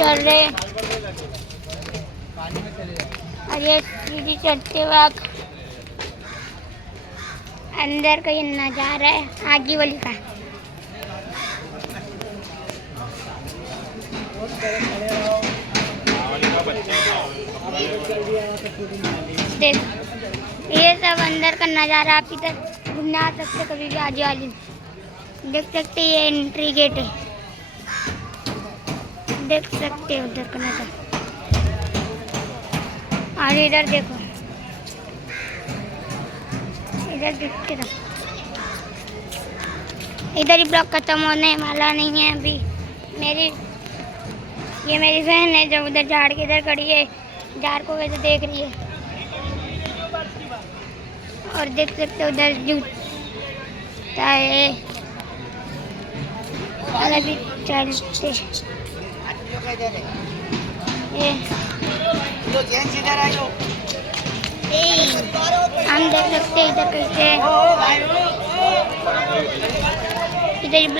चल रहे और ये सीढ़ी चढ़ते वक्त अंदर का ये नजारा है आगे वाली का। देख ये सब अंदर का नजारा, आप इधर घूमने आ सकते कभी भी आगे वाली। देख सकते ये एंट्री गेट है, देख सकते हैं उधर का नजारा। और इधर देखो, इधर देखते रहो, इधर ही ब्लॉक खत्म होने वाला नहीं है अभी। ये मेरी बहन है जो उधर झाड़ के इधर खड़ी है, झाड़ को वैसे देख रही है। और देख सकते हो उधर जूता है और अभी चलते हम देख सकते हैं इधर कैसे इधर